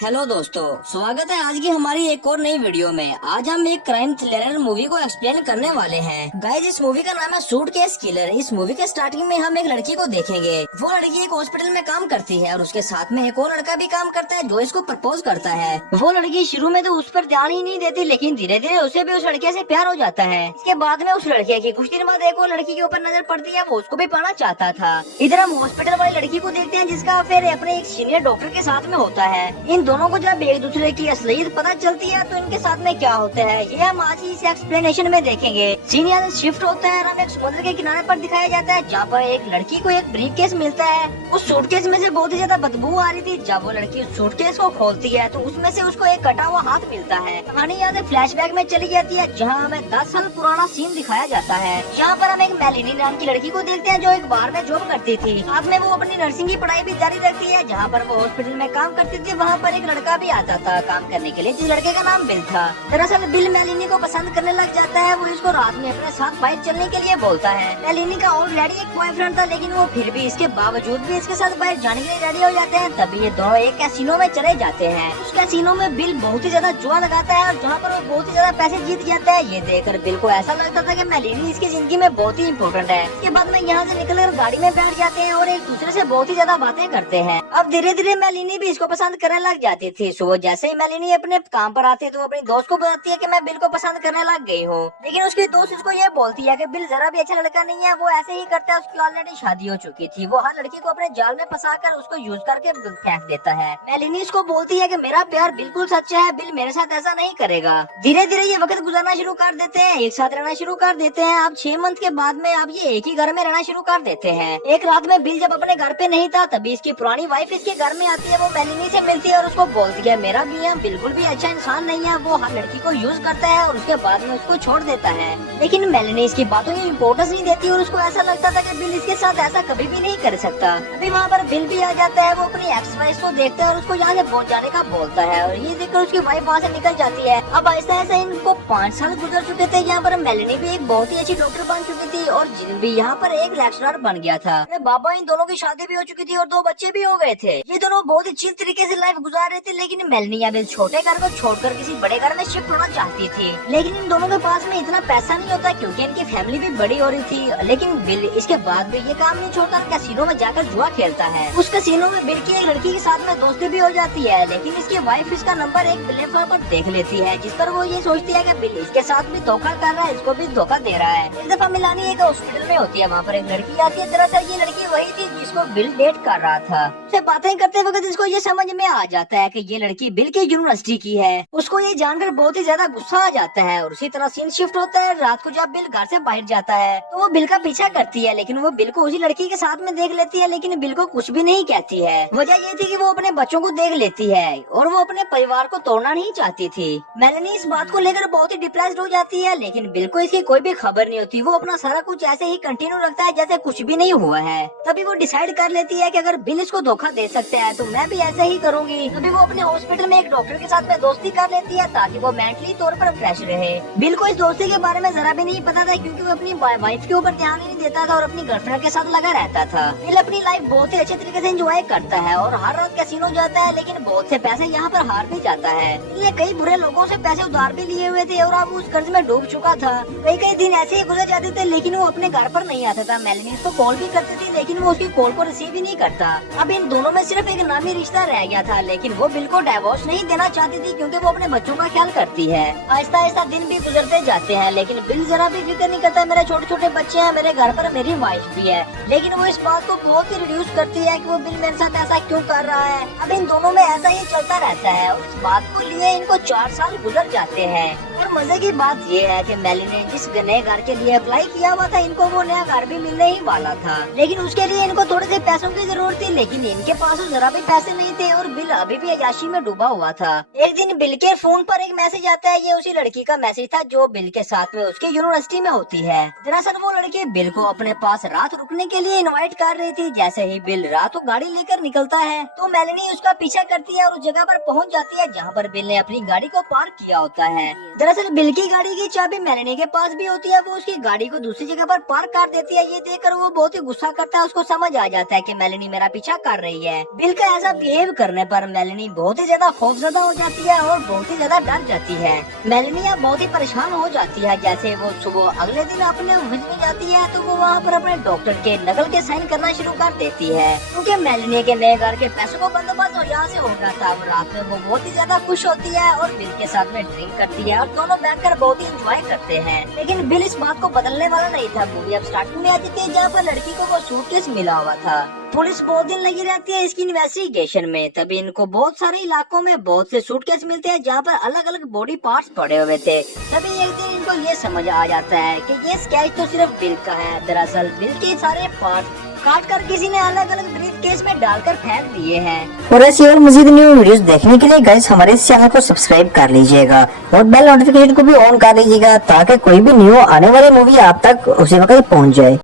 Hello दोस्तों, स्वागत है आज की हमारी एक और नई वीडियो में। आज हम एक क्राइम थ्रिलर मूवी को एक्सप्लेन करने वाले हैं। गाइस, इस मूवी का नाम है सूटकेस किलर। इस मूवी के स्टार्टिंग में हम एक लड़की को देखेंगे। वो लड़की एक हॉस्पिटल में काम करती है और उसके साथ में एक और लड़का भी काम करता है जो इसको प्रपोज करता है। वो लड़की शुरू में तो उस पर ध्यान ही नहीं देती, लेकिन धीरे धीरे उसे भी उस लड़के से प्यार हो जाता है। इसके बाद में उस लड़के की कुछ दिन बाद एक और लड़की के ऊपर नजर पड़ती है। वो उसको भी पाना चाहता था। इधर हम हॉस्पिटल वाली लड़की को देखते हैं जिसका अफेयर अपने एक सीनियर डॉक्टर के साथ में होता है। इन दोनों को जब एक दूसरे की असलियत पता चलती है तो इनके साथ में क्या होता है ये हम आज ही इस एक्सप्लेनेशन में देखेंगे। सीन यहाँ से शिफ्ट होता है और हमें एक समुद्र के किनारे पर दिखाया जाता है जहाँ पर एक लड़की को एक ब्रीफकेस मिलता है। उस सूटकेस में से बहुत ही ज्यादा बदबू आ रही थी। जब वो लड़की उस सूटकेस को खोलती है तो उसमें से उसको एक कटा हुआ हाथ मिलता है। कहानी यहाँ से फ्लैशबैक में चली जाती है जहाँ हमें 10 साल पुराना सीन दिखाया जाता है। यहाँ पर हम एक मेलिनी नाम की लड़की को देखते हैं जो एक बार में जॉब करती थी। साथ में वो अपनी नर्सिंग की पढ़ाई भी जारी रखती है। जहाँ पर वो हॉस्पिटल में काम करती थी वहाँ पर एक लड़का भी आता था काम करने के लिए, जिस लड़के का नाम बिल था। दरअसल बिल मेलिनी को पसंद करने लग जाता है। वो इसको रात में अपने साथ बाइक चलने के लिए बोलता है। मेलिनी का ऑलरेडी एक बॉयफ्रेंड था, लेकिन वो फिर भी इसके बावजूद भी इसके साथ बाइक जाने के लिए रेडी हो जाते हैं। तभी ये दोनों एक कैसीनो में चले जाते हैं। उस कैसीनो में बिल बहुत ही ज्यादा जुआ लगाता है और जहाँ पर वो बहुत ही ज्यादा पैसे जीत जाता है। ये देखकर बिल को ऐसा लगता था कि मेलिनी इसकी जिंदगी में बहुत ही इम्पोर्टेंट है। इसके बाद में यहाँ से निकलकर गाड़ी में बैठ जाते हैं और एक दूसरे से बहुत ही ज्यादा बातें करते हैं। अब धीरे धीरे मेलिनी भी इसको पसंद करने लग जाती थी। सुबह जैसे ही मेलिनी अपने काम पर आती है तो अपनी दोस्त को बताती है कि मैं बिल को पसंद करने लग गई हूँ। लेकिन उसकी दोस्त उसको ये बोलती है कि बिल जरा भी अच्छा लड़का नहीं है, वो ऐसे ही करता है। उसकी ऑलरेडी शादी हो चुकी थी। वो हर लड़की को अपने जाल में फंसाकर उसको यूज करके फेंक देता है। मेलिनी इसको बोलती है कि मेरा प्यार बिल्कुल सच्चा है, बिल मेरे साथ ऐसा नहीं करेगा। धीरे धीरे ये वक्त गुजरना शुरू कर देते हैं, एक साथ रहना शुरू कर देते हैं। अब 6 मंथ के बाद में अब ये एक ही घर में रहना शुरू कर देते हैं। एक रात में बिल जब अपने घर पे नहीं था तभी इसकी पुरानी वाइफ इसके घर में आती है। वो मेलिनी से मिलती है और उसको बोलती है मेरा मियां बिल्कुल भी अच्छा इंसान नहीं है, वो हर लड़की को यूज करता है और उसके बाद में उसको छोड़ देता है। लेकिन मेलिनी इसकी बातों की इम्पोर्टेंस नहीं देती और उसको ऐसा लगता था कि बिल इसके साथ ऐसा कभी भी नहीं कर सकता। अभी वहाँ पर बिल भी आ जाता है। वो अपनी एक्स वाइफ को देखता है और उसको यहाँ से पहुँच जाने का बोलता है और ये देखकर उसकी वाइफ वहाँ से निकल जाती है। अब ऐसा ऐसा इनको 5 साल गुजर चुके थे। यहाँ पर मेलिनी भी एक बहुत ही अच्छी डॉक्टर बन चुकी थी और जिन भी यहाँ पर एक लेक्चरर बन गया था। बाबा इन दोनों की शादी भी हो चुकी थी और 2 बच्चे भी हो गए थे। ये दोनों बहुत ही चिल तरीके से लाइफ गुजार रहे थे। लेकिन मेलिनी अब छोटे घर को छोड़कर किसी बड़े घर में शिफ्ट होना चाहती थी। लेकिन इन दोनों के पास में इतना पैसा नहीं होता क्योंकि इनकी फैमिली भी बड़ी हो रही थी। लेकिन बिल इसके बाद भी ये काम नहीं छोड़कर कैसीनो में जाकर जुआ खेलता है। उस कैसीनो में बिल की एक लड़की के साथ में दोस्ती भी हो जाती है। लेकिन इसकी वाइफ इसका नंबर एक प्लेटफॉर्म पर देख लेती है, जिस पर वो ये सोचती है कि बिल इसके साथ भी धोखा कर रहा है, इसको भी धोखा दे रहा है। एक दफा मिलानी एक हॉस्पिटल में होती है। वहाँ पर एक लड़की आती है। दरअसल ये लड़की वही थी जिसको बिल डेट कर रहा था। उससे बातें करते वक्त इसको ये समझ में आ जाता है कि ये लड़की बिल की यूनिवर्सिटी की है। उसको ये जानकर बहुत ही ज्यादा गुस्सा आ जाता है और उसी तरह सीन शिफ्ट होता है। रात को जब बिल घर से बाहर जाता है तो वो बिल का पीछा करती है, लेकिन वो बिल को उसी लड़की के साथ में देख लेती है। लेकिन बिल को कुछ भी नहीं कहती है। वजह ये थी कि वो अपने बच्चों को देख लेती है और वो अपने परिवार को तोड़ना नहीं चाहती थी। मेलिनी इस बात को लेकर बहुत ही डिप्रेस्ड हो जाती है, लेकिन बिल को इसकी कोई भी खबर नहीं होती। वो अपना सारा कुछ ऐसे ही कंटिन्यू रखता है जैसे कुछ भी नहीं हुआ है। तभी वो डिसाइड कर लेती है कि अगर बिल इसको धोखा दे सकते हैं तो मैं भी ऐसे ही करूंगी। तभी वो अपने हॉस्पिटल में एक डॉक्टर के साथ में दोस्ती कर लेती है ताकि वो मेंटली तौर पर फ्रेश रहे। बिल को इस दोस्ती के बारे में जरा भी नहीं पता था क्योंकि वो अपनी वाइफ के ऊपर ध्यान नहीं देता था और अपनी गर्लफ्रेंड के साथ लगा रहता था। बिल अपनी लाइफ बहुत ही अच्छे तरीके से एंजॉय करता है और हर रात कैसीनो जाता है, लेकिन बहुत से पैसे यहाँ पर हार भी जाता है। बिल ने कई बुरे लोगों से पैसे उधार भी लिए हुए थे और अब उस कर्ज में डूब चुका था। कई कई दिन ऐसे ही गुजर जाते थे, लेकिन वो अपने घर पर नहीं आता था। मेलिनी उसको कॉल भी करती थी, लेकिन वो उसकी कॉल को रिसीव ही नहीं करता। अब इन दोनों में सिर्फ एक नामी रिश्ता रह गया था, लेकिन वो बिल को डिवोर्स नहीं देना चाहती थी क्योंकि वो अपने बच्चों का ख्याल करती है। आहिस्ता आहिस्ता दिन भी गुजरते जाते हैं, लेकिन बिल जरा भी फिक्र नहीं करता। मेरे छोटे छोटे बच्चे हैं, मेरे घर पर मेरी वाइफ भी है। लेकिन वो इस बात को बहुत ही रिड्यूस करती है कि वो बिल मेरे साथ ऐसा क्यों कर रहा है। अब इन दोनों में ऐसा ही चलता रहता है और इस बात को लिए इनको 4 साल गुजर जाते हैं। और मजे की बात ये है कि मेलिनी ने जिस नए घर के लिए अप्लाई किया हुआ था, इनको वो नया घर भी मिलने ही वाला था। लेकिन उसके लिए इनको थोड़े से पैसों की जरूरत थी, लेकिन इनके पास जरा भी पैसे नहीं थे और बिल अभी भी अय्याशी में डूबा हुआ था। एक दिन बिल के फोन पर एक मैसेज आता है। ये उसी लड़की का मैसेज था जो बिल के साथ में उसकी यूनिवर्सिटी में होती है। दरअसल वो लड़की बिल को अपने पास रात रुकने के लिए इनवाइट कर रही थी। जैसे ही बिल रात को गाड़ी लेकर निकलता है तो मेलिनी उसका पीछा करती है और उस जगह पर पहुंच जाती है जहां पर बिल ने अपनी गाड़ी को पार्क किया होता है। दरअसल बिल की गाड़ी की चाबी मेलेनी के पास भी होती है। वो उसकी गाड़ी को दूसरी जगह पर पार्क कर देती है। ये देखकर वो बहुत ही गुस्सा करता है। उसको समझ आ जाता है कि मेलेनी मेरा पीछा कर रही है। बिल का ऐसा बिहेव करने पर मेलेनी बहुत ही ज्यादा खौफजदा हो जाती है और बहुत ही ज्यादा डर जाती है। मेलेनी अब बहुत ही परेशान हो जाती है। जैसे वो सुबह अगले दिन अपने ऑफिस में जाती है तो वो वहाँ पर अपने डॉक्टर के नकल के साइन करना शुरू कर देती है, क्योंकि मेलेनी के नए घर के पैसों को बंदोबस्त और यहाँ से हो गया था। रात में वो बहुत ही ज्यादा खुश होती है और बिल के साथ में ड्रिंक करती है और दोनों बैठकर बहुत ही एंजॉय करते हैं। लेकिन बिल इस बात को बदलने वाला नहीं था। मूवी अब स्टार्टिंग में आ जाती है जहाँ पर लड़की को वो सूटकेस मिला हुआ था। पुलिस बहुत दिन लगी रहती है इसकी इन्वेस्टिगेशन में। तभी इनको बहुत सारे इलाकों में बहुत से सूटकेस मिलते हैं जहाँ पर अलग अलग बॉडी पार्ट्स पड़े हुए थे। तभी एक दिन इनको ये समझ आ जाता है कि ये स्केच तो सिर्फ बिल का है। दरअसल बिल के सारे पार्ट्स काट कर किसी ने अलग अलग ब्रीफ केस में डालकर फेंक दिए हैं। और ऐसी और मजीद न्यू वीडियोस देखने के लिए गाइस हमारे इस चैनल को सब्सक्राइब कर लीजिएगा और बेल नोटिफिकेशन को भी ऑन कर लीजिएगा ताकि कोई भी न्यू आने वाली मूवी आप तक उसी वक्त पहुंच जाए।